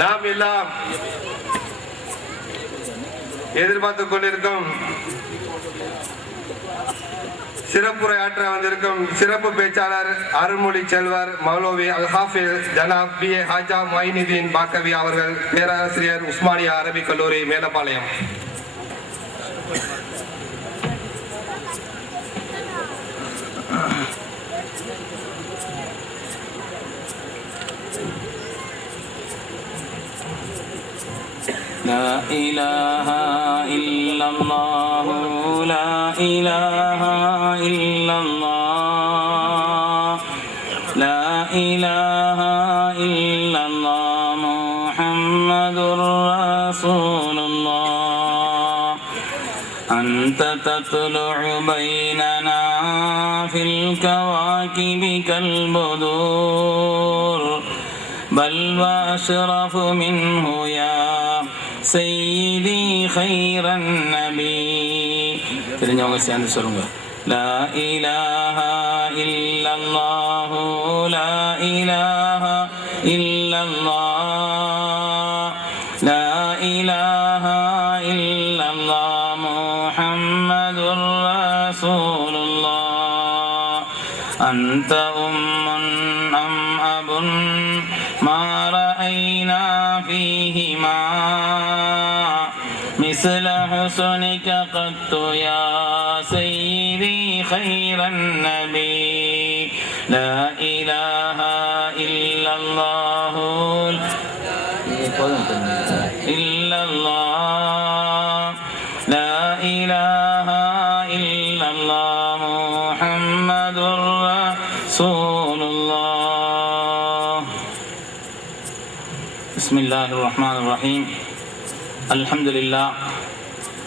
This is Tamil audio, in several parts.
நாம் எல்லாம் எதிர்பார்த்து கொண்டிருக்கும் சிறப்புரை ஆற்ற வந்திருக்கும் சிறப்பு பேச்சாளர் அருள்மொழி செல்வர் மௌலோவி அல் ஹாஃபில் ஜனாப் பி ஏ ஹாஜா மொயினுதீன் பாக்கவி அவர்கள் பேராசிரியர் உஸ்மானியா அரபிக் கல்லூரி மேலப்பாளையம். لا إله إلا الله لا إله إلا الله لا إله إلا الله محمد رسول الله أنت تطلع بيننا في الكواكب كالبدور بل وأشرف منه يا سيدي خير النبي தெரிஞ்சவங்க சேர்ந்து சொல்லுங்க لا إله إلا الله لا إله إلا الله لا إله إلا الله محمد رسول الله أنت حسنك قط يا سيدي خير النبي. لا إله إلا الله. إلا الله. لا إله إلا الله. محمد رسول الله. بسم الله الرحمن الرحيم. الحمد لله.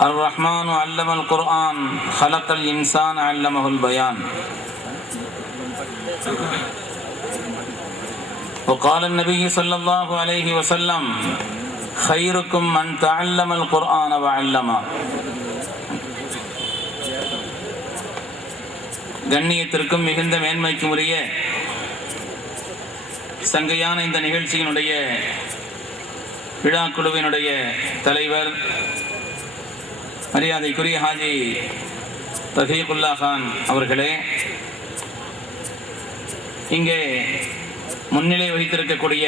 الرحمن علم القرآن خلق الإنسان علمه البيان وقال النبي صلى الله عليه وسلم خيركم من تعلم القرآن وعلمه கண்ணியத்திற்கும் மிகுந்த மேன்மைக்கும் உரிய சங்கையான இந்த நிகழ்ச்சியினுடைய விழாக்குழுவினுடைய தலைவர் மரியாதைக்குரிய ஹாஜி ரஃபீகுல்லா கான் அவர்களே இங்கே முன்னிலை வகித்திருக்கக்கூடிய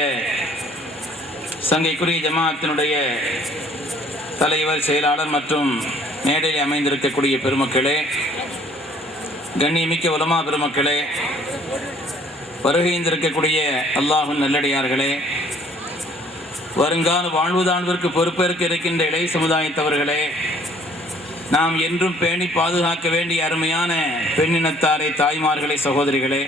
சங்கைக்குரிய ஜமாத்தினுடைய தலைவர் செயலாளர் மற்றும் மேடையில் அமைந்திருக்கக்கூடிய பெருமக்களே கண்ணியமிக்க உலமா பெருமக்களே வருகைந்திருக்கக்கூடிய அல்லாஹும் நல்லடியார்களே வருங்கால வாழ்வுதாழ்விற்கு பொறுப்பேற்க இருக்கின்ற இளைய சமுதாயத்தவர்களே நாம் என்றும் பேணி பாதுகாக்க வேண்டிய அருமையான பெண்ணினத்தாரை தாய்மார்களே சகோதரிகளே.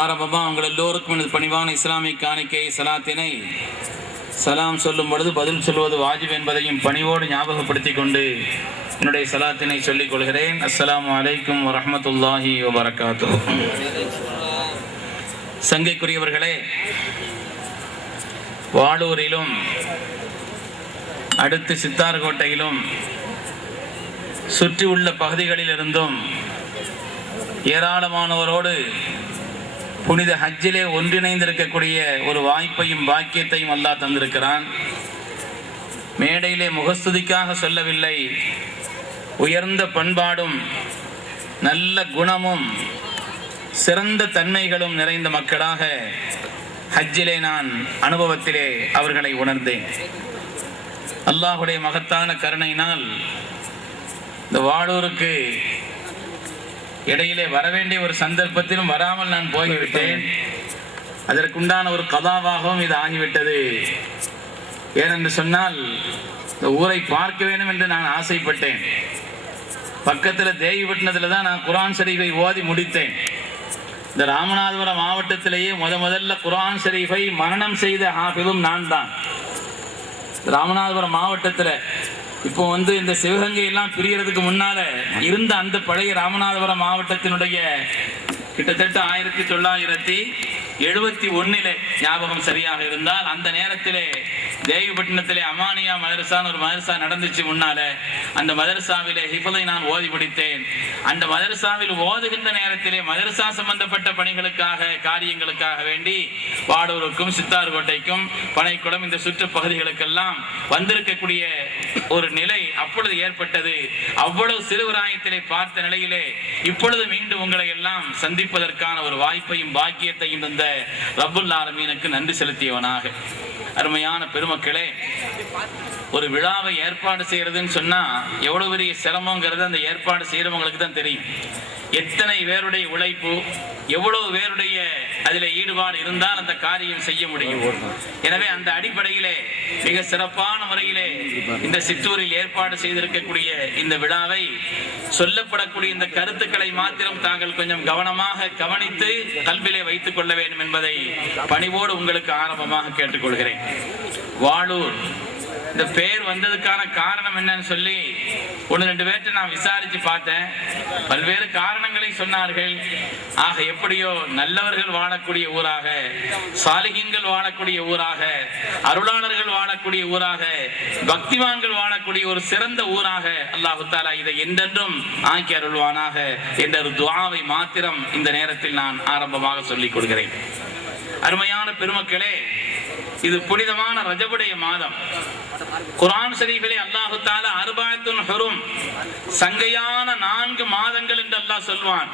ஆரம்பமாக உங்கள் எல்லோருக்கும் எனது பணிவான இஸ்லாமிய காணிக்கை சலாத்தினை சலாம் சொல்லும் பொழுது பதில் சொல்வது வாஜிப் என்பதையும் பணிவோடு ஞாபகப்படுத்திக் கொண்டு என்னுடைய சலாத்தினை சொல்லிக் கொள்கிறேன். அஸ்லாம் வலைக்கும் வரமத்துல்லாஹி வபரகாத்து சங்கைக்குரியவர்களே வாளூரிலும் அடுத்து சித்தார்கோட்டையிலும் சுற்றியுள்ள பகுதிகளிலிருந்தும் ஏராளமானவரோடு புனித ஹஜ்ஜிலே ஒன்றிணைந்திருக்கக்கூடிய ஒரு வாய்ப்பையும் பாக்கியத்தையும் அல்லாஹ் தந்திருக்கிறான். மேடையிலே முகஸ்துதிக்காக சொல்லவில்லை. உயர்ந்த பண்பாடும் நல்ல குணமும் சிறந்த தன்மைகளும் நிறைந்த மக்களாக ஹஜ்ஜிலே நான் அனுபவத்திலே அவர்களை உணர்ந்தேன். அல்லாஹுடைய மகத்தான கருணையினால் இந்த வாடூருக்கு இடையிலே வரவேண்டிய ஒரு சந்தர்ப்பத்திலும் வராமல் நான் போய்விட்டேன். அதற்குண்டான ஒரு கதாவாகவும் இது ஆகிவிட்டது. ஏனென்று சொன்னால் இந்த ஊரை பார்க்க வேண்டும் என்று நான் ஆசைப்பட்டேன். பக்கத்தில் தேவிப்பட்டினத்தில் தான் நான் குரான் ஷரீஃபை ஓதி முடித்தேன். இந்த ராமநாதபுரம் மாவட்டத்திலேயே முத முதல்ல குர்ஆன் ஷரீஃபை மரணம் செய்த ஹாஃபிதும் நான் தான் ராமநாதபுரம் மாவட்டத்தில் இப்போ வந்து இந்த சிவகங்கை எல்லாம் பிரியறதுக்கு முன்னால இருந்த அந்த பழைய ராமநாதபுரம் மாவட்டத்தினுடைய கிட்டத்தட்ட ஆயிரத்தி தொள்ளாயிரத்தி எழுபத்தி ஒன்னிலே ஞாபகம் சரியாக இருந்தால் அந்த நேரத்திலே தேவிப்பட்டினத்திலே அமானியா மதரசான்னு ஒரு மதரசா நடந்துச்சு முன்னால. அந்த மதரசாவிலே ஹிஃபலை நான் ஓதி படித்தேன். அந்த மதரசாவில் ஓதுகின்ற நேரத்திலே மதரசா சம்பந்தப்பட்ட பணிகளுக்காக காரியங்களுக்காக வேண்டி வாடூருக்கும் சித்தார்கோட்டைக்கும் பனைக்குளம் இந்த சுற்று பகுதிகளுக்கெல்லாம் வந்திருக்கக்கூடிய ஒரு நிலை அப்பொழுது ஏற்பட்டது. அவ்வளவு சிறுவராயத்திலே பார்த்த நிலையிலே இப்பொழுது மீண்டும் உங்களை எல்லாம் சந்திப்பதற்கான ஒரு வாய்ப்பையும் பாக்கியத்தையும் தந்த ரப்புல் ஆலமீனுக்கு நன்றி செலுத்தியவனாக. அருமையான பெருமை மக்களே ஒரு விழாவை ஏற்பாடு செய்யறதுன்னு சொன்னா எவ்வளவு பெரிய சிரமங்கிறது அந்த ஏற்பாடு செய்யறவங்களுக்கு தான் தெரியும். எத்தனை பேருடைய உழைப்பு எவ்வளவு பேருடைய அதில் ஈடுபாடு இருந்தால் அந்த காரியம் செய்ய முடியும். எனவே அந்த அடிப்படையிலே மிக சிறப்பான முறையிலே இந்த சித்தூரில் ஏற்பாடு செய்திருக்கக்கூடிய இந்த விழாவை சொல்லப்படக்கூடிய இந்த கருத்துக்களை மாத்திரம் தாங்கள் கொஞ்சம் கவனமாக கவனித்து கல்விலே வைத்துக் கொள்ள வேண்டும் என்பதை பணிவோடு உங்களுக்கு ஆரம்பமாக கேட்டுக்கொள்கிறேன். வாளூர். இந்த பேர் வந்ததுக்கான காரணம் என்னன்னு சொல்லி ஒன்று ரெண்டு பேர்ட்ட நான் விசாரிச்சு பார்த்தேன். பல்வேறு காரணங்களை சொன்னார்கள். ஆக எப்படியோ நல்லவர்கள் வாழக்கூடிய ஊராக சாலிகின்கள் வாழக்கூடிய ஊராக அருளாளர்கள் வாழக்கூடிய ஊராக பக்திமான்கள் வாழக்கூடிய ஒரு சிறந்த ஊராக அல்லாஹு தாலா இதை என்றென்றும் ஆக்கி அருள்வானாக என்ற ஒரு துவாவை மாத்திரம் இந்த நேரத்தில் நான் ஆரம்பமாக சொல்லிக் கொடுக்கிறேன். அருமையான பெருமக்களே இது புனிதமான ரஜபுடைய மாதம். குரான் ஷரீஃபிலே அல்லாஹு தாலா ஹரும் சங்கையான நான்கு மாதங்கள் என்று அல்லாஹ் சொல்வான்.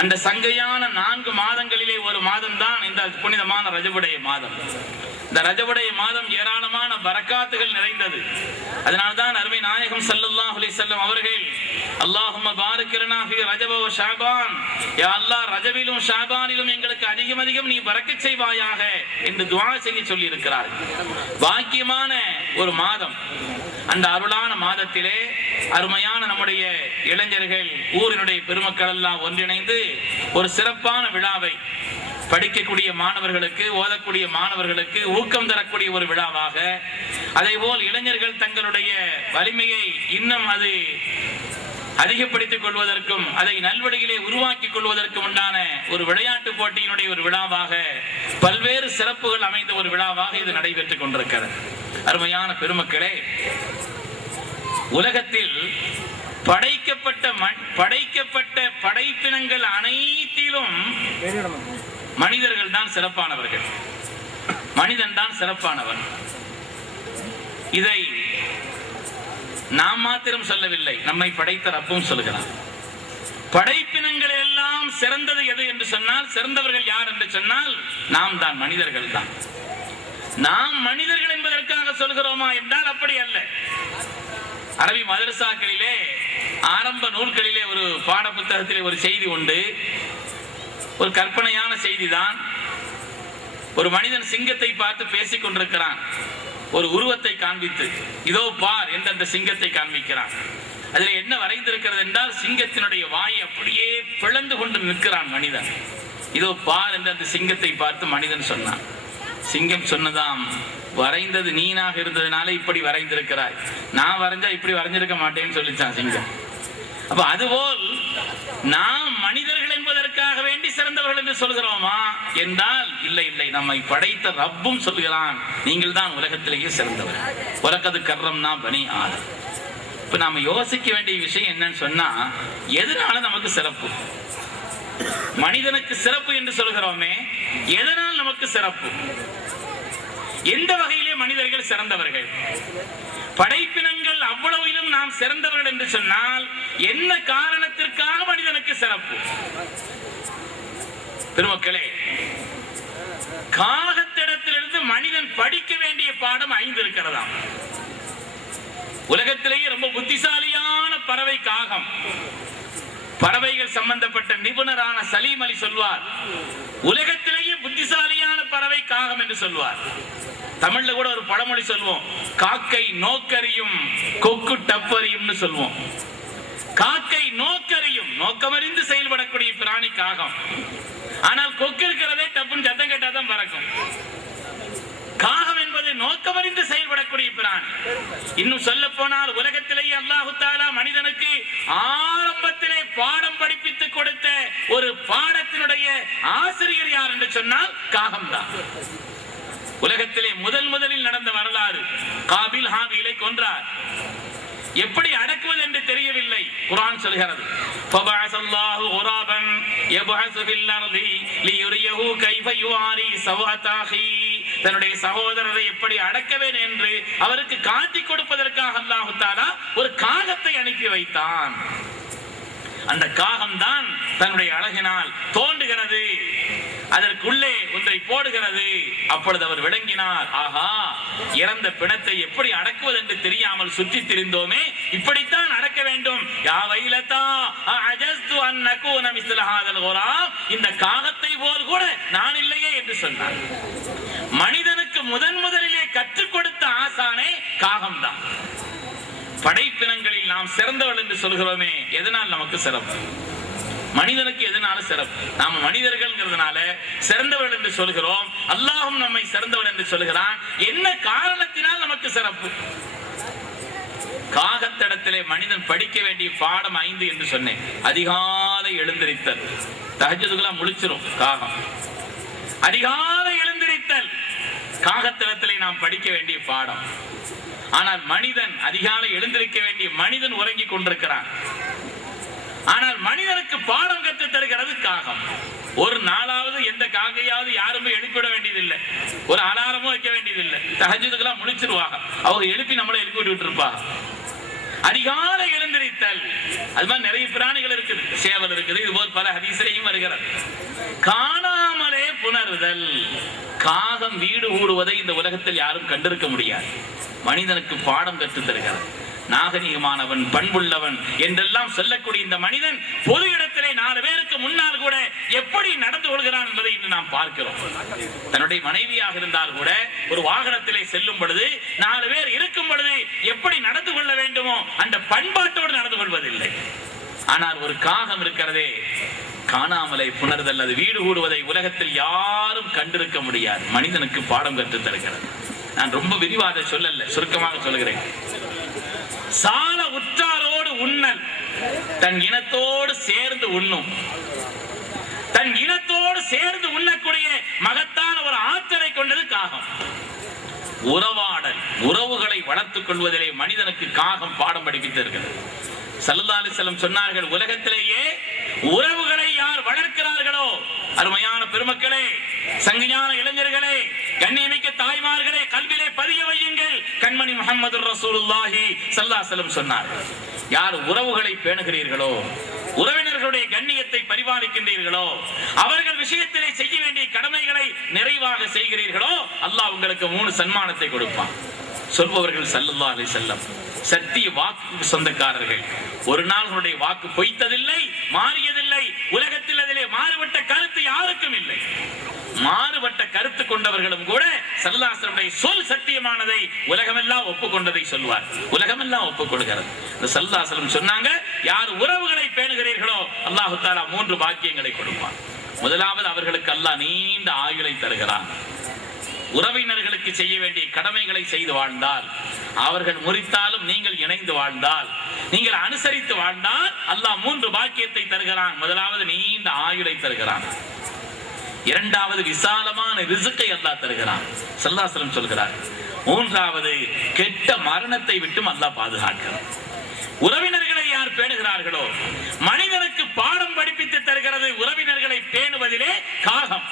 அந்த சங்கையான நான்கு மாதங்களிலே ஒரு மாதம் தான் இந்த புனிதமான ரஜபுடைய மாதம். இந்த ரஜபுடைய மாதம் ஏராளமான பரக்காத்துகள் நிறைந்தது. அதனால்தான் அருமை நாயகம் ஸல்லல்லாஹு அலி செல்லம் அவர்கள் அல்லாஹும் பாரிக் லனா ஃபீ யா அல்லாஹ் ரஜவிலும் ஷாபானிலும் எங்களுக்கு அதிகம் அதிகம் நீ பரக்கத் செய்வாயாக என்று துவா செய்ய சொல்லி இருக்கிறார் பாக்கியமான ஒரு மாதம். அந்த அருளான மாதத்திலே அருமையான நம்முடைய இளைஞர்கள் ஊரினுடைய பெருமக்கள் எல்லாம் ஒன்றிணைந்து ஒரு சிறப்பான விழாவை படிக்கக்கூடிய மாணவர்களுக்கு ஓதக்கூடிய மாணவர்களுக்கு ஊக்கம் தரக்கூடிய ஒரு விழாவாக அதே போல் இளைஞர்கள் தங்களுடைய வலிமையை இன்னும் அது அதிகப்படுத்திக் கொள்வதற்கும் அதை நல்வழியிலே உருவாக்கிக் கொள்வதற்கும் உண்டான ஒரு விளையாட்டு போட்டியினுடைய ஒரு விழாவாக பல்வேறு சிறப்புகள் அமைந்த ஒரு விழாவாக இது நடைபெற்றுக் கொண்டிருக்கிறது. அருமையான பெருமக்களே உலகத்தில் படைக்கப்பட்ட மண் படைக்கப்பட்ட படைப்பினங்கள் அனைத்திலும் மனிதர்கள் தான் சிறப்பானவர்கள். மனிதன் தான் சிறப்பானவன். இதை நாம் மாத்திரம் சொல்லவில்லை நம்மை படைத்த ரப்பும் சொல்கிறான். படைப்பினங்கள் எல்லாம் சிறந்தது எது என்று சொன்னால் சிறந்தவர்கள் யார் என்று சொன்னால் நாம் தான் மனிதர்கள் தான். நாம் மனிதர்கள் என்பதற்காக சொல்கிறோமா என்றால் அப்படி அல்ல. அரபி மதரசாக்களிலே ஆரம்ப நூல்களிலே ஒரு பாட புத்தகத்திலே ஒரு செய்தி உண்டு. ஒரு கற்பனையான செய்திதான். ஒரு மனிதன் சிங்கத்தை பார்த்து பேசிக் கொண்டிருக்கிறான். ஒரு உருவத்தை காண்பித்து இதோ பார் என்று அந்த சிங்கத்தை காண்பிக்கிறான். அதில் என்ன வரைந்திருக்கிறது என்றால் சிங்கத்தினுடைய வாயை அப்படியே பிளந்து கொண்டு நிற்கிறான் மனிதன். இதோ பார் என்று அந்த சிங்கத்தை பார்த்து மனிதன் சொன்னான். சிங்கம் சொன்னதாம் வரைந்தது நீனாக இருந்ததுனால இப்படி வரைந்திருக்கிறாய். நான் வரைஞ்சா இப்படி வரைஞ்சிருக்க மாட்டேன்னு சொல்லிச்சான் சிங்கம். அப்ப அதுபோல் நாம் மனிதர்கள் என்பதற்காக வேண்டி சிறந்தவர்கள் என்று சொல்கிறோமா? என்றால் இல்லை இல்லை நம்மை படைத்த ரப்பும் சொல்கிறான். நீங்கள் தான் உலகத்திலேயே சிறந்தவர். உலகது கர்றம்னா பனி ஆதம். இப்ப நாம யோசிக்க வேண்டிய விஷயம் என்னன்னு சொன்னா எதனால நமக்கு சிறப்பு? மனிதனுக்கு சிறப்பு என்று சொல்கிறோமே எதனால் நமக்கு சிறப்பு? எந்த வகையில் மனிதர்கள் சிறந்தவர்கள். படைப்பினங்கள் அவ்வளவிலும் நாம் சிறந்தவர்கள் என்று சொன்னால் என்ன காரணத்திற்காக மனிதனுக்கு சிறப்பு? பெருமக்களே காகத்திடத்திலிருந்து மனிதன் படிக்க வேண்டிய பாடம் ஐந்து இருக்கிறதாம். உலகத்திலேயே ரொம்ப புத்திசாலியான பறவை காகம். பறவைகள் சம்பந்தப்பட்ட நிபுணரான சலீம் அலி சொல்வார் உலகத்திலேயே புத்திசாலியான பறவை காகம் என்று சொல்வார். தமிழ்ல கூட ஒரு பழமொழி சொல்வோம் காக்கை நோக்கரியும் கொக்கு டப்பறியும்னு சொல்வோம் காக்கை நோக்கறியும் நோக்கமறிந்து செயல்படக்கூடிய பிராணி காகம். ஆனால் கொக்கு இருக்கிறதே டப்புன்னு சத்தம் கேட்டாதான் பறக்கும். காகம் என்பது நோக்கமறிந்து செயல்படக்கூடிய பிராணி. இன்னும் சொல்ல போனால் உலகத்திலேயே அல்லாஹு தாலா மனிதனுக்கு ஆரம்பத்திலே பாடம் படிப்பித்து கொடுத்த ஒரு பாடத்தினுடைய ஆசிரியர் யார் என்று சொன்னால் காகம்தான். உலகத்திலே முதல் முதலில் நடந்த வரலாறு காபில் ஹாபிலை கொன்றார் எப்படி அடக்குவது என்று தெரியவில்லை குர்ஆன் சொல்கிறது فبعث الله غرابا يبعث في الارض ليريه كيف يواري سوءة أخيه தன்னுடைய சகோதரரை எப்படி அடக்கவேன் என்று அவருக்கு காட்டி கொடுப்பதற்காக அல்லாஹு தாலா ஒரு காகத்தை அனுப்பி வைத்தான் அந்த காகம் தான் தன்னுடைய அழகினால் தோண்டுகிறது. அதற்குள்ளே ஒன்றை போடுகிறது. அப்பொழுது அவர் விளங்கினார் ஆஹா இறந்த பிணத்தை எப்படி அடக்குவது என்று தெரியாமல் சுற்றி திரிந்தோமே இப்படித்தான் அடக்க வேண்டும். யா வைலதா அஜஸ்து இந்த காகத்தை போல் கூட நான் இல்லையே என்று சொன்னார். மனிதனுக்கு முதன் முதலிலே கற்றுக் கொடுத்த ஆசானே காகம்தான். படைப்பினங்களில் நாம் சிறந்தவள் என்று சொல்கிறோமே எதனால் நமக்கு சிறப்பு? மனிதனுக்கு எதனால சிறப்பு? நாம் மனிதர்கள்ங்கிறதுனால சிறந்தவள் என்று சொல்கிறோம் அல்லாஹும் நம்மை சிறந்தவள் என்று சொல்கிறான் என்ன காரணத்தினால் நமக்கு சிறப்பு? காகத்திடத்திலே மனிதன் படிக்க வேண்டிய பாடம் ஐந்து என்று சொன்னேன். அதிகாலை எழுந்திருத்தல். தகஜதுக்கெல்லாம் முழிச்சிரும் காகம். அதிகாலை எழுந்திருத்தல். காகத்திடத்திலே நாம் படிக்க வேண்டிய பாடம். ஆனால் மனிதன் அதிகாலை எழுந்திருக்க வேண்டிய மனிதன் உறங்கிக் கொண்டிருக்கிறான். ஆனால் மனிதனுக்கு பாடம் கற்றுத் தருகிறது காகம். ஒரு நாளாவது எந்த காக்கையாவது யாருமே எழுப்பிவிட வேண்டியதில்லை. ஒரு அலாரமும் வைக்க வேண்டியதில்லை. தகஜத்துக்கெல்லாம் முடிச்சிருவாங்க அவங்க எழுப்பி நம்மளை எழுப்பி விட்டுட்டு இருப்பாங்க அதிகாலை எழுந்திருத்தல். அது மாதிரி நிறைய பிராணிகள் இருக்குது. சேவல் இருக்குது. இது போல் பல ஹதீசிலையும் வருகிறது. காணாமலே புணருதல். காகம் வீடு ஊடுவதை இந்த உலகத்தில் யாரும் கண்டிருக்க முடியாது. மனிதனுக்கு பாடம் கற்றுத் தருகிறது நாகரிகமானவன் பண்புள்ளவன் என்றெல்லாம் சொல்லக்கூடிய இந்த மனிதன் பொது இடத்திலே நாலு பேருக்கு முன்னால் கூட எப்படி நடந்து கொள்கிறான் என்பதை இன்று நாம் பார்க்கிறோம். தன்னுடைய மனைவியாக இருந்தால் கூட ஒரு வாகனத்திலே செல்லும் பொழுது நாலு பேர் இருக்கும் பொழுது எப்படி நடந்து கொள்ள வேண்டுமோ அந்த பண்பாட்டோடு நடந்து கொள்வதில்லை. ஆனால் ஒரு காகம் இருக்கிறதே காணாமலை புணர்தல். அது வீடு கூடுவதை உலகத்தில் யாரும் கண்டிருக்க முடியாது. மனிதனுக்கு பாடம் கற்று தருகிறது. நான் ரொம்ப விரிவாக சொல்லல சுருக்கமாக சொல்கிறேன். சால உற்றாரோடு உண்ணல். தன் இனத்தோடு சேர்ந்து உண்ணும். தன் இனத்தோடு சேர்ந்து உண்ணக்கூடிய மகத்தான ஒரு ஆற்றலை கொண்டது காகம். உறவாடல் உறவுகளை வளர்த்துக் கொள்வதிலே மனிதனுக்கு காகம் பாடம் படிப்பித்திருக்கிறது. சல்லல்லாஹு அலைஹி சொன்னார்கள் உலகத்திலேயே உறவுகளை யார் வளர்க்கிறார்களோ அருமையான பெருமக்களே சங்கியான இளைஞர்களே கண்ணியமிக்க தாய்மார்களே கல்வியிலே பதிய வையுங்கள் கண்மணி முகமது ரசூலுல்லாஹி சல்லா அலைஹி சொன்னார். யார் உறவுகளை பேணுகிறீர்களோ உறவினர்களுடைய கண்ணியத்தை பரிபாலிக்கின்றீர்களோ அவர்கள் விஷயத்திலே செய்ய வேண்டிய கடமைகளை நிறைவாக செய்கிறீர்களோ அல்லாஹ் உங்களுக்கு மூணு சன்மானத்தை கொடுப்பான். சொல்பவர்கள் சல்லல்லாஹு அலைஹி சத்திய வாக்கு சொந்தக்காரர்கள். ஒரு நாள் உன்னுடைய வாக்கு பொய்த்ததில்லை மாறியதில்லை உலகத்தில் அதிலே மாறுபட்ட கருத்து யாருக்கும் இல்லை. மாறுபட்ட கருத்து கொண்டவர்களும் கூட சல்லாசனுடைய சொல் சத்தியமானதை உலகமெல்லாம் ஒப்புக்கொண்டதை சொல்வார். உலகமெல்லாம் ஒப்புக்கொள்கிறது இந்த சல்லாசலம் சொன்னாங்க யார் உறவுகளை பேணுகிறீர்களோ அல்லாஹு தாலா மூன்று பாக்கியங்களை கொடுப்பான். முதலாவது அவர்களுக்கு அல்லாஹ் நீண்ட ஆயுளை தருகிறான். உறவினர்களுக்கு செய்ய வேண்டிய கடமைகளை செய்து வாழ்ந்தால் அவர்கள் முறித்தாலும் நீங்கள் இணைந்து வாழ்ந்தால் நீங்கள் அனுசரித்து வாழ்ந்தால் அல்லாஹ் மூன்று பாக்கியத்தை தருகிறான். முதலாவது நீண்ட ஆயுளை தருகிறான். இரண்டாவது விசாலமான ரிசுக்கை அல்லாஹ் தருகிறான். சல்லாசலம் சொல்கிறார். மூன்றாவது கெட்ட மரணத்தை விட்டும் அல்லாஹ் பாதுகாக்கிறான். உறவினர்களை யார் பேணுகிறார்களோ மனித பாடம் படிப்பித்து தருகிறது உறவினர்களை பேணுவதிலே காகம்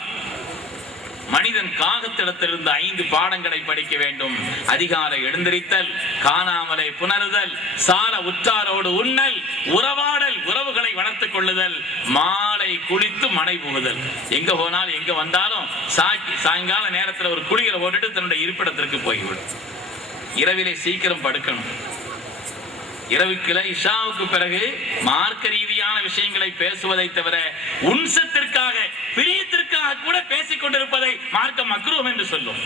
மனிதன் காகத்திடத்திலிருந்து ஐந்து பாடங்களை படிக்க வேண்டும். அதிகாலை எழுந்திரித்தல் காணாமலை புணருதல் சால உற்றாரோடு உண்ணல் உறவாடல் உறவுகளை வளர்த்துக் கொள்ளுதல் மாலை குளித்து மனை புகுதல். எங்க போனாலும் எங்க வந்தாலும் சாக்கி சாயங்கால நேரத்துல ஒரு குளியலை போட்டுட்டு தன்னுடைய இருப்பிடத்திற்கு போய்விடும். இரவிலே சீக்கிரம் படுக்கணும். இரவுக்கில இஷாவுக்கு பிறகு மார்க்க ரீதியான விஷயங்களை பேசுவதை தவிர உன்சத்திற்காக பிரியத்திற்காக கூட பேசிக் கொண்டிருப்பதை மார்க்க மக்ரூம் என்று சொல்லும்.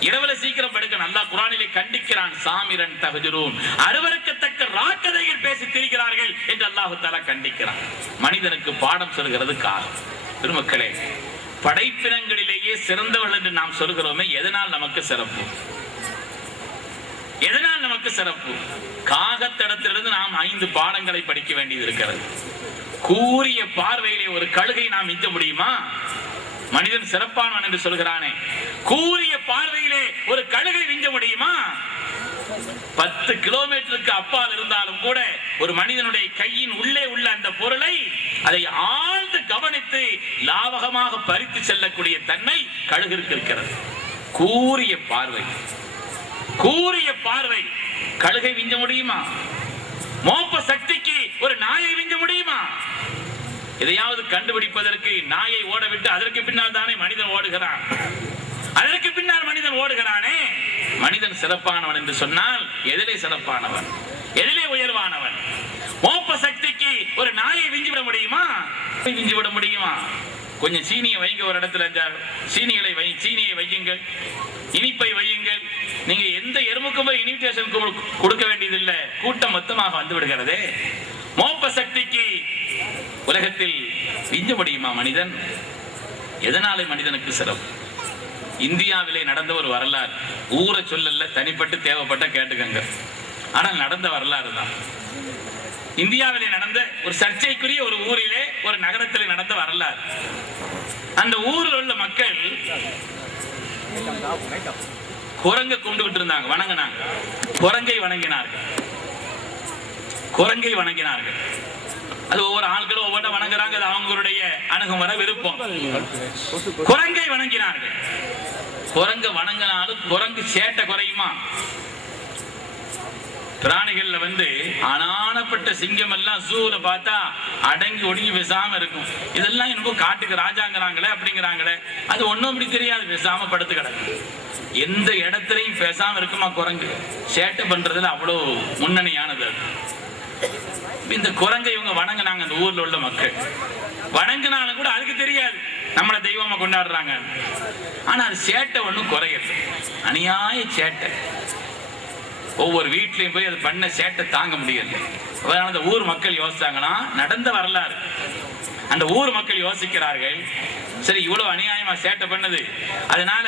இரவுல சீக்கிரம் படுக்க நல்லா குரானிலே கண்டிக்கிறான் சாமிரன் தகுஜரூன் அருவருக்கத்தக்க ராக்கதைகள் பேசி திரிகிறார்கள் என்று அல்லாஹு தாலா கண்டிக்கிறான். மனிதனுக்கு பாடம் சொல்கிறது காலம். பெருமக்களே படைப்பினங்களிலேயே சிறந்தவள் என்று நாம் சொல்கிறோமே எதனால் நமக்கு சிறப்பு? எதனால் நமக்கு சிறப்பு? காகத்தடத்திலிருந்து நாம் ஐந்து பாடங்களை படிக்க வேண்டியது இருக்கிறது. கூறிய பார்வையிலே ஒரு கழுகை நாம் மிஞ்ச முடியுமா? மனிதன் சிறப்பானவன் என்று சொல்கிறானே. கூறிய பார்வையிலே ஒரு கழுகை மிஞ்ச முடியுமா? பத்து கிலோமீட்டருக்கு அப்பால் இருந்தாலும் கூட ஒரு மனிதனுடைய கையின் உள்ளே உள்ள அந்த பொருளை அதை ஆழ்ந்து கவனித்து லாவகமாக பறித்து செல்லக்கூடிய தன்மை கழுகிற்கு இருக்கிறது. கூறிய பார்வை. கூறிய பார்வை. கழுகை விஞ்ச முடியுமா? மோப்ப சக்திக்கு ஒரு நாயை விஞ்ச முடியுமா? எதையாவது கண்டுபிடிப்பதற்கு நாயை ஓட விட்டு அதற்கு பின்னால் தானே மனிதன் ஓடுகிறான். அதற்கு பின்னால் மனிதன் ஓடுகிறானே. மனிதன் சிறப்பானவன் என்று சொன்னால் எதிலே சிறப்பானவன் எதிலே உயர்வானவன். மோப்ப சக்திக்கு ஒரு நாயை விஞ்சு விட முடியுமா? விஞ்சிவிட முடியுமா? கொஞ்சம் சீனியை வைங்க ஒரு இடத்துல ஜா- சீனிகளை வை சீனியை வையுங்கள். இனிப்பை வையுங்கள். நீங்க எந்த எறும்புக்கும் போய் இன்விடேஷன் கொடுக்க வேண்டியதில்லை. கூட்டம் மொத்தமாக வந்து விடுகிறதே. மோப்ப சக்திக்கு உலகத்தில் விஞ்ச முடியுமா மனிதன்? எதனாலே மனிதனுக்கு சிறப்பு இந்தியாவிலே நடந்த ஒரு வரலாறு. ஊரை சொல்லல தனிப்பட்டு தேவைப்பட்ட கேட்டுக்கங்க. ஆனால் நடந்த வரலாறு தான். இந்தியாவிலே நடந்த ஒரு சர்ச்சைக்குரிய ஒரு ஊரிலே ஒரு நகரத்திலே நடந்த வரலாறு. அந்த ஊரில் உள்ள மக்கள் குரங்க கும்பிட்டு இருந்தாங்க வணங்கினாங்க. குரங்கை வணங்கினார்கள். குரங்கை வணங்கினார்கள். அது ஒவ்வொரு ஆட்களும் ஒவ்வொன்றும் வணங்குறாங்க அது அவங்களுடைய அணுகுமுறை விருப்பம். குரங்கை வணங்கினார்கள். குரங்க வணங்கினாலும் குரங்கு சேட்டை குறையுமா? பிராணிகள்ல வந்து அனானப்பட்ட சிங்கம் எல்லாம் ஜூல பார்த்தா அடங்கி ஒடுங்கி பேசாம இருக்கும். இதெல்லாம் என்னமோ காட்டுக்கு ராஜாங்கிறாங்களே அப்படிங்கிறாங்களே. அது ஒண்ணும் அப்படி தெரியாது. பேசாம படுத்து கிடக்கு. எந்த இடத்துலையும் பேசாம இருக்குமா குரங்கு? சேட்டை பண்றதுல அவ்வளவு முன்னணியானது அது. இந்த குரங்கை இவங்க வணங்குனாங்க அந்த ஊர்ல உள்ள மக்கள். வணங்கினாலும் கூட அதுக்கு தெரியாது. நம்மளை தெய்வமா கொண்டாடுறாங்க ஆனா அது சேட்டை ஒண்ணும் குறையல. அநியாய சேட்டை. ஒவ்வொரு வீட்லையும் போய் அது பண்ண சேட்டை தாங்க முடியல அதனால அந்த ஊர் மக்கள் யோசிச்சாங்கன்னா நடந்த வரலாறு. அந்த ஊர் மக்கள் யோசிக்கிறார்கள் சரி இவ்வளவு அநியாயமா சேட்டை பண்ணது. அதனால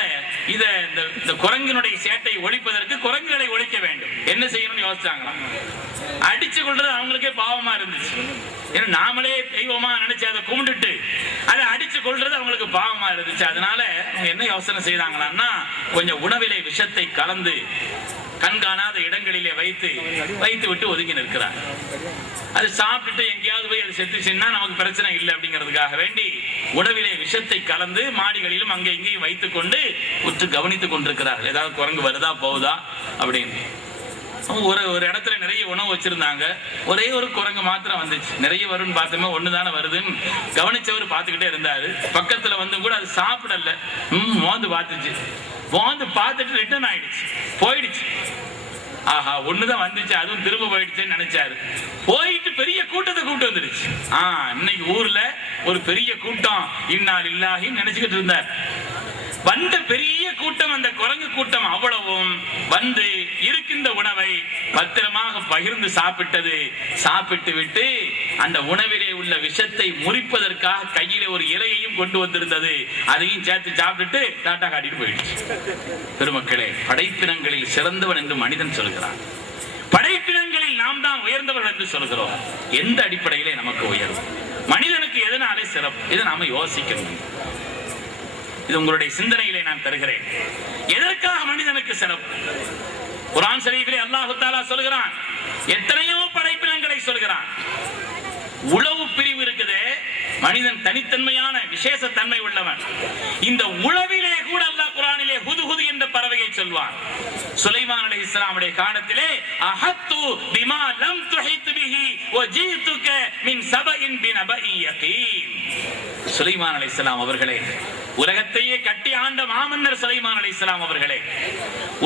இத இந்த இந்த குரங்கினுடைய சேட்டை ஒழிப்பதற்கு குரங்குகளை ஒழிக்க வேண்டும். என்ன செய்யணும்னு யோசிச்சாங்களாம் அடிச்சு கொள்றது அவங்களுக்கே பாவமா இருந்துச்சு. ஏன்னா நாமளே தெய்வமா நினைச்சு அதை கும்பிட்டுட்டு அதை அடிச்சு கொள்றது அவங்களுக்கு பாவமா இருந்துச்சு. அதனால என்ன யோசனை செய்தாங்களான்னா கொஞ்சம் உணவிலை விஷத்தை கலந்து கண்காணாத இடங்களிலே வைத்து வைத்து விட்டு ஒதுங்கி நிற்கிறார். அது சாப்பிட்டுட்டு எங்கேயாவது போய் அது செத்துச்சுன்னா நமக்கு பிரச்சனை இல்லை அப்படிங்கிறதுக்காக வேண்டி உணவிலே விஷத்தை கலந்து மாடிகளிலும் அங்கே இங்கேயும் வைத்துக்கொண்டு உற்று கவனித்துக் கொண்டிருக்கிறார்கள். ஏதாவது குரங்கு வருதா போகுதா அப்படின்னு. ஒரு ஒரு இடத்துல நிறைய உணவு வச்சிருந்தாங்க. ஒரே ஒரு குரங்கு மாத்திரம் வந்துச்சு. நிறைய வரும்னு பார்த்தோமே ஒன்று தானே வருதுன்னு கவனிச்சவர் பார்த்துக்கிட்டே இருந்தாரு. பக்கத்துல வந்து கூட அது சாப்பிடல. ம் மோந்து பார்த்துச்சு. மோந்து பார்த்துட்டு ரிட்டர்ன் ஆயிடுச்சு. போயிடுச்சு. ஆஹா ஒண்ணுதான் வந்துச்சு. அதுவும் திரும்ப போயிடுச்சுன்னு நினைச்சாரு. போயிட்டு பெரிய கூட்டத்தை கூட்டு வந்துடுச்சு. ஆஹ் இன்னைக்கு ஊர்ல ஒரு பெரிய கூட்டம். இன்னால் இல்லாஹின்னு நினைச்சுக்கிட்டு இருந்தார். வந்த பெரிய கூட்டம் அந்த குரங்கு கூட்டம் அவ்வளவும் வந்து இருக்கின்ற உணவை பத்திரமாக பகிர்ந்து சாப்பிட்டது. சாப்பிட்டு விட்டு அந்த உணவிலே உள்ள விஷத்தை முறிப்பதற்காக கையிலே ஒரு இலையையும் கொண்டு வந்திருந்தது. அதையும் சேர்த்து சாப்பிட்டுட்டு டாட்டா காட்டிட்டு போயிடுச்சு. பெருமக்களே படைப்பினங்களில் சிறந்தவன் என்று மனிதன் சொல்கிறான். படைப்பினங்களில் நாம் தான் உயர்ந்தவர்கள் என்று சொல்கிறோம். எந்த அடிப்படையிலே நமக்கு உயர்வு? மனிதனுக்கு எதனாலே சிறப்பு? இதை நாம யோசிக்கணும். இது உங்களுடைய சிந்தனையிலே நான் தருகிறேன். எதற்காக மனிதனுக்கு செலவு? குரான் ஷரீஃபிலே அல்லாஹு தாலா சொல்கிறான் எத்தனையோ படைப்பினங்களை சொல்கிறான். உளவு பிரிவு இருக்குது மனிதன் தனித்தன்மையான விசேஷ தன்மை உள்ளவன். இந்த உளவிலே கூட அல்லாஹ் குரானிலே ஹுதுஹுது என்ற சொல்வான். சுலைமான் அலைஹிஸ் இஸ்லாமுடைய காலத்திலே அஹத்து பிமா லம் துஹித் பிஹி வஜீதுக மின் சபஇன் பினபஇன் யகீன். சுலைமான் அலைஹிஸ்ஸலாம் அவர்களே உலகத்தையே கட்டி ஆண்ட மாமன்னர் சுலைமான் அலைஹிஸ்ஸலாம் அவர்களே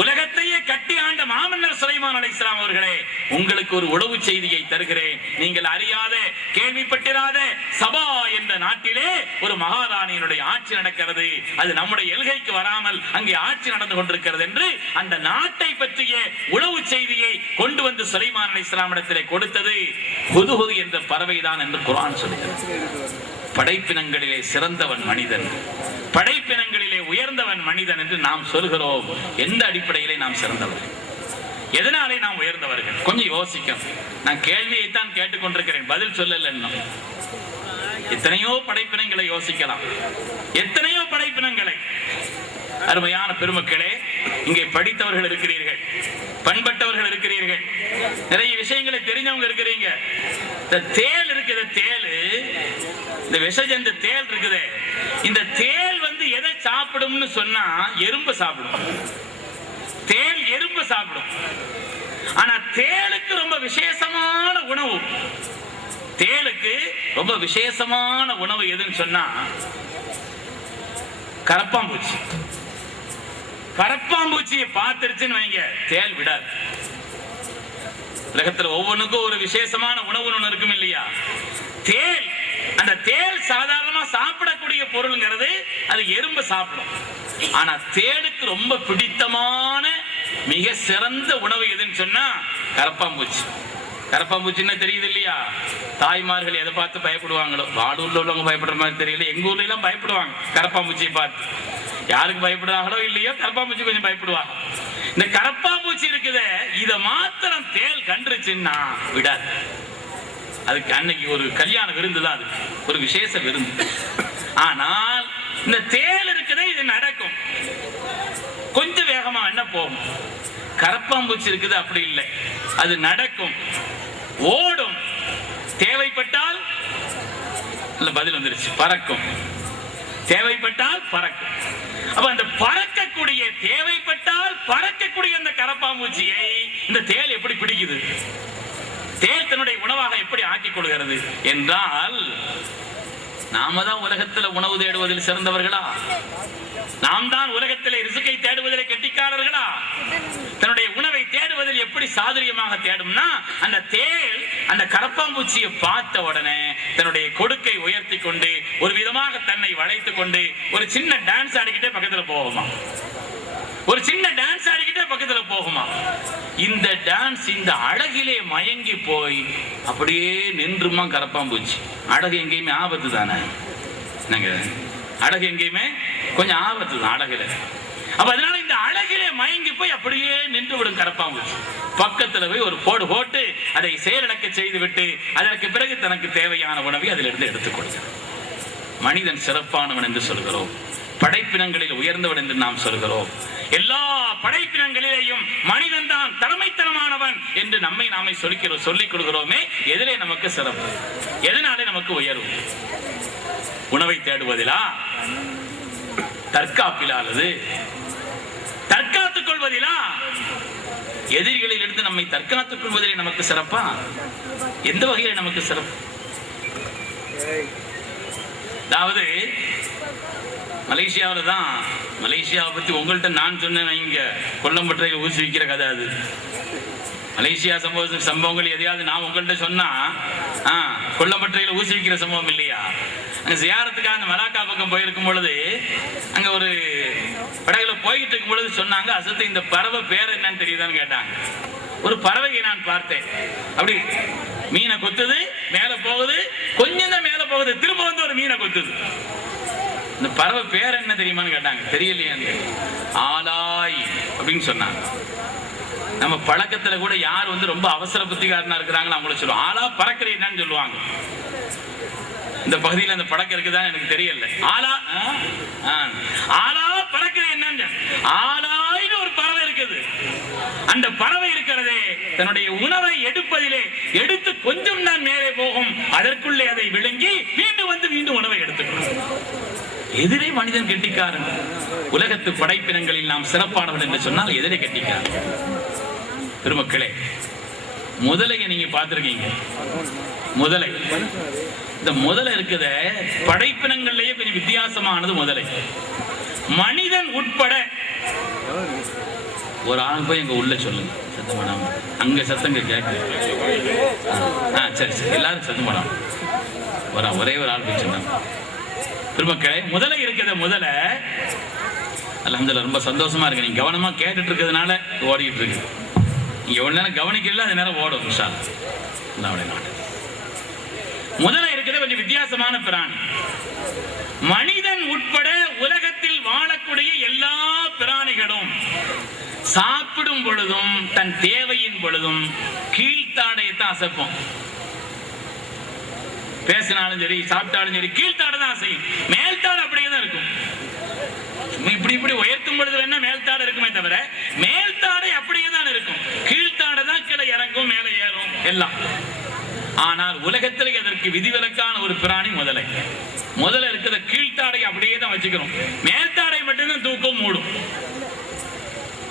உலகத்தையே கட்டி ஆண்ட மாமன்னர் சுலைமான் அலைஹிஸ்ஸலாம் அவர்களே உங்களுக்கு ஒரு உளவு செய்தியை தருகிறேன். நீங்கள் அறியாத கேள்விப்பட்டிராத சபா என்ற நாட்டிலே ஒரு மகாராணியினுடைய ஆட்சி நடக்கிறது. அது நம்முடைய எல்கைக்கு வராமல் அங்கே ஆட்சி நடந்து கொண்டிருக்கிறது. இருக்கிறது என்று அந்த நாட்டை பற்றிய உளவு செய்தியை கொண்டு வந்து சுலைமான் அலைஹிஸ்ஸலாம் இடத்திலே கொடுத்தது. புதுகுது என்ற பறவைதான் என்று குரான் சொல்கிறது படைப்பினங்களிலே சிறந்தவன் மனிதன். படைப்பினங்களிலே உயர்ந்தவன் மனிதன் என்று நாம் சொல்கிறோம். எந்த அடிப்படையிலே நாம் சிறந்தவர்கள்? எதனாலே நாம் உயர்ந்தவர்கள்? கொஞ்சம் யோசிக்கணும். நான் கேள்வியை தான் கேட்டுக்கொண்டிருக்கிறேன் பதில் சொல்லல இன்னும். எத்தனையோ படைப்பினங்களை யோசிக்கலாம். எத்தனையோ படைப்பினங்களை. அருமையான பெருமக்களே இங்கே படித்தவர்கள் இருக்கிறீர்கள் பண்பட்டவர்கள் இருக்கிறீர்கள். நிறைய விஷயங்களை தெரிஞ்சவங்க இருக்கிறீங்க. இந்த தேல் இருக்குது தேல் இந்த விஷஜந்து தேல் இருக்குது. இந்த தேல் வந்து எதை சாப்பிடும்னு சொன்னா எறும்பு சாப்பிடும். தேல் எறும்பு சாப்பிடும். ஆனா தேளுக்கு ரொம்ப விசேஷமான உணவு. தேளுக்கு ரொம்ப விசேஷமான உணவு எதுன்னு சொன்னா கரப்பாம்பூச்சி கரப்பாம்பூச்சியை பார்த்துருச்சுன்னு வைங்க. தேல் விடாது. உலகத்துல ஒவ்வொன்றுக்கும் ஒரு விசேஷமான உணவு ஒண்ணு இருக்கும் இல்லையா? தேல் அந்த தேல் சாதாரணமா சாப்பிடக்கூடிய பொருள்ங்கிறது அது எறும்பு சாப்பிடும். ஆனா தேளுக்கு ரொம்ப பிடித்தமான மிக சிறந்த உணவு எதுன்னு சொன்னா கரப்பாம்பூச்சி கரப்பாம்பூச்சின்னா தெரியுது இல்லையா தாய்மார்கள் எதை பார்த்து பயப்படுவாங்களோ? வாடூர்ல உள்ளவங்க பயப்படுற மாதிரி தெரியல. எங்க ஊர்ல எல்லாம் பயப்படுவாங்க. கரப்பாம்பூச்சியை பார்த்து. யாருக்கு பயப்படுறாங்களோ இல்லையோ கரப்பாம்பூச்சி கொஞ்சம் பயப்படுவாங்க. இந்த கரப்பாம்பூச்சி இருக்குதே இத மாத்திரம் தேல் கண்டுருச்சுன்னா விடாது. அதுக்கு அன்னைக்கு ஒரு கல்யாண விருந்து தான் அது. ஒரு விசேஷ விருந்து. ஆனால் இந்த தேல் இருக்குதே இது நடக்கும். கொஞ்சம் வேகமா என்ன போகும்? கரப்பாம்பூச்சி இருக்குது அப்படி இல்லை. அது நடக்கும். ஓடும். தேவைப்பட்டால் இல்ல பதில் வந்துருச்சு. பறக்கும். தேவைப்பட்டால் பறக்கும். அப்ப அந்த பறக்கக்கூடிய தேவைப்பட்டால் பறக்கக்கூடிய அந்த கரப்பாம்பூச்சியை இந்த தேல் எப்படி பிடிக்குது? தேல் தன்னுடைய உணவாக எப்படி ஆக்கிக் கொள்கிறது? என்றால் நாம தான் உலகத்துல உணவு தேடுவதில் சிறந்தவர்களா? நாம் தான் உலகத்திலே ரிசுக்கை தேடுவதிலே கெட்டிக்காரர்களா? தன்னுடைய உணவை தேடுவதில் எப்படி சாதுரியமாக தேடும்னா அந்த தேல் அந்த கரப்பாம்பூச்சியை பார்த்த உடனே தன்னுடைய கொடுக்கை உயர்த்தி கொண்டு ஒரு விதமாக தன்னை வளைத்துக் கொண்டு ஒரு சின்ன டான்ஸ் ஆடிக்கிட்டே பக்கத்துல போவோமா? ஒரு சின்ன டான்ஸ் ஆடிக்கிட்டே பக்கத்துல போகுமா? இந்த டான்ஸ் இந்த அழகிலே மயங்கி போய் அப்படியே நின்றுமா கரப்பாம்பூச்சி அழகு எங்கேயுமே ஆபத்து தானே? என்னங்க? அழகு எங்கேயுமே? கொஞ்சம் ஆபத்து தான் அழகுல அப்ப அதனால இந்த அழகிலே மயங்கி போய் அப்படியே நின்று விடும் கரப்பாம்பூச்சி பக்கத்துல போய் ஒரு போடு போட்டு அதை செயலிழக்க செய்து விட்டு அதற்கு பிறகு தனக்கு தேவையான உணவை அதிலிருந்து எடுத்துக்கொள்கிறது மனிதன் சிறப்பானவன் என்று சொல்கிறோம். படைப்பினங்களில் உயர்ந்தவன் என்று நாம் சொல்கிறோம். எல்லா படைப்பினங்களிலேயும் மனிதன் தான் தலைமைத்தனமானவன் என்று நம்மை நாமே சொல்லிக்கிறோம் சொல்லிக் கொடுக்கிறோமே எதிலே நமக்கு சிறப்பு. எதனாலே நமக்கு உயர்வு? உணவை தேடுவதிலா? தற்காப்பிலா அல்லது தற்காத்துக் கொள்வதிலா? எதிரிகளில் இருந்து நம்மை தற்காத்துக் கொள்வதிலே நமக்கு சிறப்பா? எந்த வகையில நமக்கு சிறப்பு? அதாவது மலேசியாவில் தான் மலேசியாவை பற்றி உங்கள்கிட்ட நான் சொன்னேன் இங்கே கொல்லம்பற்றையில் ஊசி விற்கிற கதை அது. மலேசியா சம்பவ சம்பவங்கள் எதையாவது நான் உங்கள்கிட்ட சொன்னா ஆ கொல்லம்பற்றையில் ஊசி விற்கிற சம்பவம் இல்லையா? அங்கே சியாரத்துக்காக அந்த மலாக்கா பக்கம் போயிருக்கும் பொழுது அங்கே ஒரு படகுல போய்கிட்டு இருக்கும் பொழுது சொன்னாங்க அசத்து இந்த பறவை பேர் என்னன்னு தெரியுதான்னு கேட்டாங்க. ஒரு பறவையை நான் பார்த்தேன். அப்படி மீனை கொத்துது மேலே போகுது கொஞ்சம் தான் மேலே போகுது திரும்ப வந்து ஒரு மீனை கொத்துது. இந்த பறவை பேர் என்ன தெரியுமான்னு கேட்டாங்க. தெரியலையே ஆலாய் அப்படின்னு சொன்னாங்க. நம்ம பழக்கத்துல கூட யார் வந்து ரொம்ப அவசர புத்திகாரனா இருக்கிறாங்களோ அவங்கள சொல்லுவோம். ஆளா பறக்கிறீங்கன்னு சொல்லுவாங்க. இந்த பகுதியில் அந்த பழக்கம் இருக்குதான்னு எனக்கு தெரியல. ஆலா ஆலா பறக்குது என்னன்னு ஆலாய்னு ஒரு பறவை இருக்குது. அந்த பறவை இருக்கிறதே தன்னுடைய உணவை எடுப்பதிலே எடுத்து கொஞ்சம் தான் மேலே போகும். அதற்குள்ளே அதை விழுங்கி மீண்டும் வந்து மீண்டும் உணவை எதிரே மனிதன் கெட்டிக்காரன். உலகத்து படைப்பினங்களில் நாம் சிறப்பானவன் என்று சொன்னால் எதிரே கெட்டிக்காரன். பெருமக்களே முதலையை நீங்க பார்த்துருக்கீங்க. முதலை. இந்த முதலை இருக்குத படைப்பினங்கள்லயே கொஞ்சம் வித்தியாசமானது முதலை. மனிதன் உட்பட. ஒரு ஆள் போய் எங்க உள்ள சொல்லுங்க சத்தம் பண்ணாம அங்க சத்தங்க கேட்கு ஆ சரி சரி. எல்லாரும் சத்தம் பண்ணாம ஒரு ஒரே ஒரு ஆள் பேசுறாங்க பெருமக்களே முதல்ல இருக்கிறத முதல்ல அலமதுல ரொம்ப சந்தோஷமா இருக்கு. நீங்க கவனமா கேட்டுட்டு இருக்கிறதுனால இது ஓடிட்டு இருக்கு நீங்க எவ்வளவு நேரம் கவனிக்கல அது நேரம் ஓடும் உஷா அல்லாஹ்வுடைய முதல்ல இருக்கிறது கொஞ்சம் வித்தியாசமான பிராணி மனிதன் உட்பட உலகத்தில் வாழக்கூடிய எல்லா பிராணிகளும் சாப்பிடும் பொழுதும் தன் தேவையின் பொழுதும் கீழ்த்தாடையத்தான் அசைப்போம். பேசினாலும் சரி சாப்பிட்டாலும் சரி கீழ்த்தாடை தான் செய்யும் மேல்தாடு அப்படியே தான் இருக்கும். இப்படி இப்படி உயர்த்தும் பொழுது வேணா மேல்தாடு இருக்குமே தவிர மேல்தாடை அப்படியே தான் இருக்கும். கீழ்த்தாடை தான் கீழே இறங்கும் மேலே ஏறும் எல்லாம். ஆனால் உலகத்தில் அதற்கு விதிவிலக்கான ஒரு பிராணி முதலை? முதல்ல இருக்கிற கீழ்த்தாடை அப்படியே தான் வச்சுக்கிறோம். மேல்தாடை மட்டும்தான் தூக்கம் மூடும்.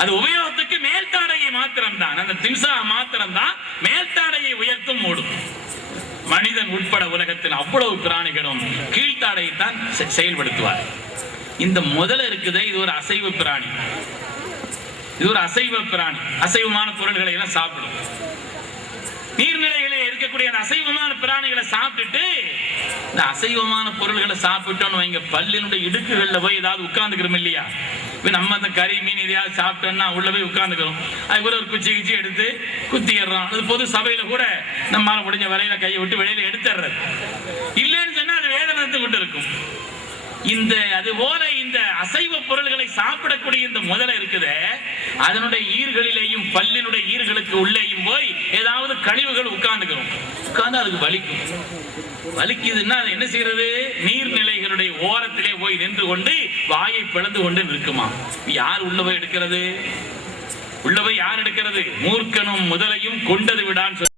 அது உபயோகத்துக்கு மேல்தாடையை மாத்திரம்தான். அந்த திம்சா மாத்திரம்தான் மேல்தாடையை உயர்த்தும் மூடும். மனிதன் உட்பட உலகத்தில் அவ்வளவு பிராணிகளும் கீழ்த்தாடையைத்தான் செயல்படுத்துவார். இந்த முதல்ல இருக்குதே இது ஒரு அசைவ பிராணி. இது ஒரு அசைவ பிராணி. அசைவமான பொருள்களை எல்லாம் சாப்பிடும். நீர்நிலைகளில் இருக்கக்கூடிய அந்த அசைவமான பிராணிகளை சாப்பிட்டுட்டு இந்த அசைவமான பொருள்களை சாப்பிட்டோம்னு வைங்க பல்லினுடைய இடுக்குகள்ல போய் ஏதாவது உட்கார்ந்துக்கிறோம் இல்லையா? நம்ம அந்த கறி மீன் எதையாவது சாப்பிட்டோம்னா உள்ள போய் உட்கார்ந்துக்கிறோம். அதுக்குள்ள கூட ஒரு குச்சி குச்சி எடுத்து குத்திடுறோம். அது பொது சபையில கூட நம்மளால முடிஞ்ச வரையில கையை விட்டு வெளியில எடுத்துடுறது. இல்லைன்னு சொன்னா அது வேதனை கொண்டு இருக்கும் இந்த அது போல இந்த அசைவ பொருள்களை சாப்பிடக்கூடிய இந்த முதல இருக்குதே. அதனுடைய ஈர்களிலேயும் பல்லினுடைய ஈர்களுக்கு உள்ளேயும் போய் ஏதாவது கழிவுகள் உட்கார்ந்துக்கிறோம் உட்கார்ந்து அதுக்கு வலிக்கும். வலிக்குதுன்னா அது என்ன செய்யறது? நீர்நிலைகளுடைய ஓரத்திலே போய் நின்று கொண்டு வாயை பிளந்து கொண்டு நிற்குமா. யார் உள்ள போய் எடுக்கிறது? உள்ள போய் யார் எடுக்கிறது? மூர்க்கனும் முதலையும் கொண்டது விடான்னு